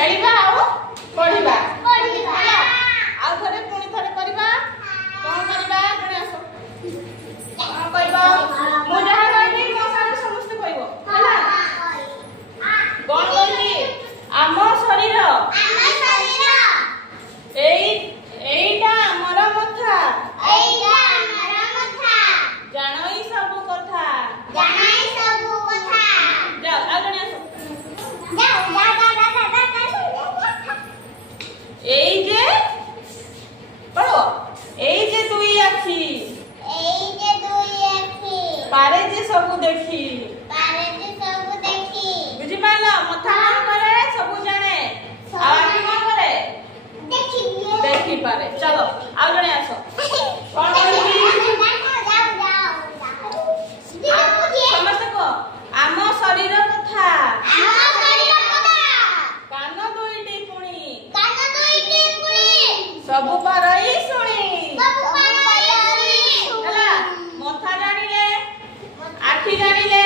खेलिबा आउ पढ़िबा आउ थरे पुणी थरे करबा कोन करबा पुणी आसो कोन करबा मु जहा कहबी मो सारे समस्त कहबो हला कोन कहबी आम शरीर एईटा हमर मथा जानई सब कथा जाओ आ गने आसो एई जे पढ़ो एई जे दुई आखी पारे जे सब देखी बुझी पाला मथा मन करे सब जाने आ आखी मन करे देखी पारे चलो आ गने आसो कोन कहबी समस्त को आम शरीर कथा कान दुईटी पुणी सबु पारई शुणी हला मथा जानिले आखी जानिले